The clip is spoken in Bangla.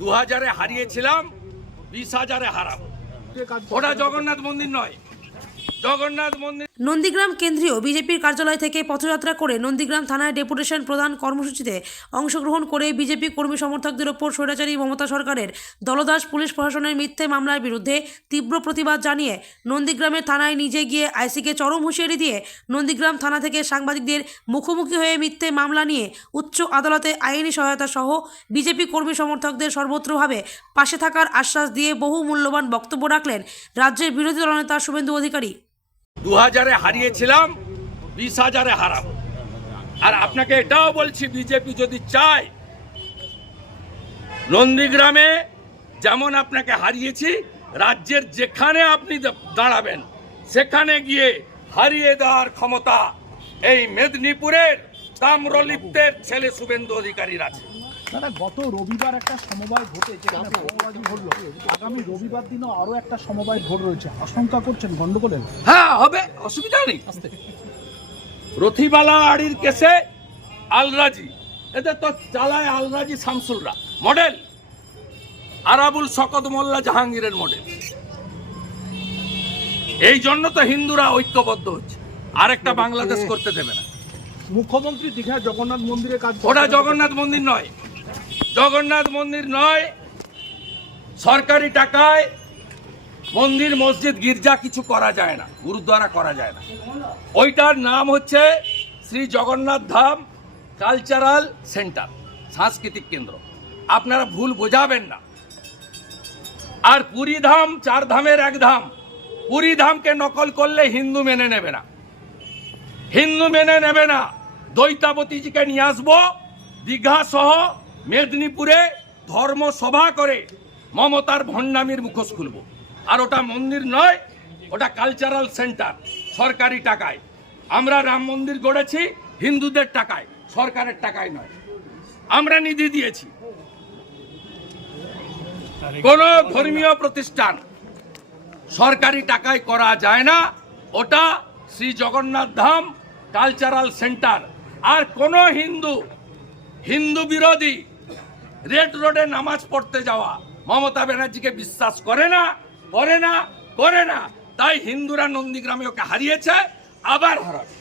2000-এ হারিয়েছিলাম, 20,000-এ হারাবো। ওটা জগন্নাথ মন্দির নয়, জগন্নাথ মন্দির। নন্দীগ্রাম কেন্দ্রীয় বিজেপির কার্যালয় থেকে পথযাত্রা করে নন্দীগ্রাম থানায় ডেপুটেশন প্রদান কর্মসূচিতে অংশগ্রহণ করে বিজেপি কর্মী সমর্থকদের ওপর স্বৈরাচারী মমতা সরকারের দলদাস পুলিশ প্রশাসনের মিথ্যে মামলার বিরুদ্ধে তীব্র প্রতিবাদ জানিয়ে নন্দীগ্রামের থানায় নিজে গিয়ে আইসিকে চরম হুঁশিয়ারি দিয়ে নন্দীগ্রাম থানা থেকে সাংবাদিকদের মুখোমুখি হয়ে মিথ্যে মামলা নিয়ে উচ্চ আদালতে আইনি সহায়তা সহ বিজেপি কর্মী সমর্থকদের সর্বত্রভাবে পাশে থাকার আশ্বাস দিয়ে বহু মূল্যবান বক্তব্য রাখলেন রাজ্যের বিরোধী দলনেতা শুভেন্দু অধিকারী। 2000-এ হারিয়েছিলাম, 20,000-এ হারাবো। আর আপনাকে এটাও বলছি, বিজেপি যদি চায় নন্দীগ্রামে যেমন আপনাকে হারিয়েছি, রাজ্যের যেখানে আপনি দাঁড়াবেন সেখানে গিয়ে হারিয়ে দেওয়ার ক্ষমতা এই মেদিনীপুরের তাম্রলিপ্তের ছেলে শুভেন্দু অধিকারীর আছে। দাদা, গত রবিবার একটা সমবায় ভোটে যেখানে ভোটাভুটি হলো, আগামী রবিবার দিনও আরো একটা সমবায় ভোট রয়েছে, আশঙ্কা করছেন গন্ডগোলের? হ্যাঁ, হবে, অসুবিধা নেই। রথিবালা আড়ির কেসে আলরাজি, এদের তো চালায় আলরাজি শামসুলরা মডেল, আরাবুল শকত মোল্লা জাহাঙ্গীরের মডেল। এই জন্য তো হিন্দুরা ঐক্যবদ্ধ হচ্ছে, আরেকটা বাংলাদেশ করতে দেবে না। মুখ্যমন্ত্রী দীঘায় জগন্নাথ মন্দিরে কাজ, ওটা জগন্নাথ মন্দির নয়, জগন্নাথ মন্দির নয়। সরকারি টাকায় মন্দির মসজিদ গির্জা কিছু করা যায় না, গুরুদ্বারা করা যায় না। ওইটার নাম হচ্ছে শ্রী জগন্নাথ ধাম কালচারাল সেন্টার, সাংস্কৃতিক কেন্দ্র। আপনারা ভুল বোঝাবেন না। আর পুরী ধাম 4 ধামের 1 ধাম, পুরী ধামকে নকল করলে হিন্দু মেনে নেবে না, হিন্দু মেনে নেবে না। দৈতাবতীজিকে নিয়ে আসবো, দীঘা সহ মেদিনীপুরে ধর্মসভা করে মমতার ভণ্ডামির মুখোশ খুলবো। আর ওটা মন্দির নয়, ওটা কালচারাল সেন্টার, সরকারি টাকায়। আমরা রাম মন্দির গড়েছি হিন্দুদের টাকায়, সরকারের টাকায় নয়। আমরা নিধি দিয়েছি। কোন ধর্মীয় প্রতিষ্ঠান সরকারি টাকায় করা যায় না, ওটা শ্রী জগন্নাথ ধাম কালচারাল সেন্টার। আর কোন হিন্দু বিরোধী রেড রোডে নামাজ পড়তে যাওয়া মমতা ব্যানার্জিকে বিশ্বাস করে না। তাই হিন্দুরা নন্দীগ্রামে ওকে হারিয়েছে, আবার হারাবে।